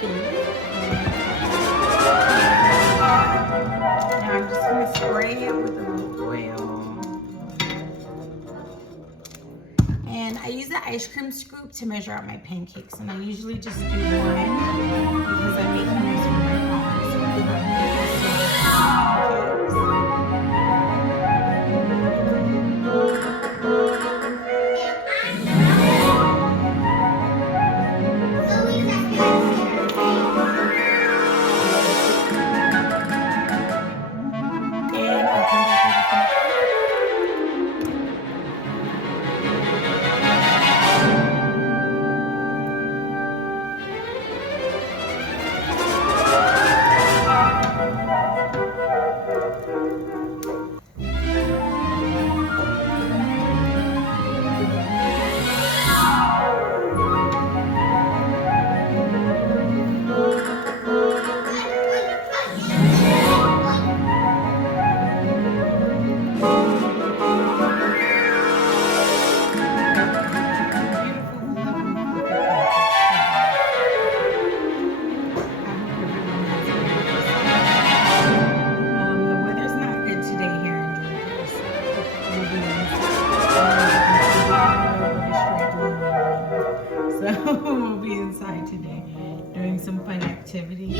food. Now I'm just going to spray it with a little oil. And I use the ice cream scoop to measure out my pancakes. And I usually just do one because I'm making these for my car. So I we'll be inside today doing some fun activities.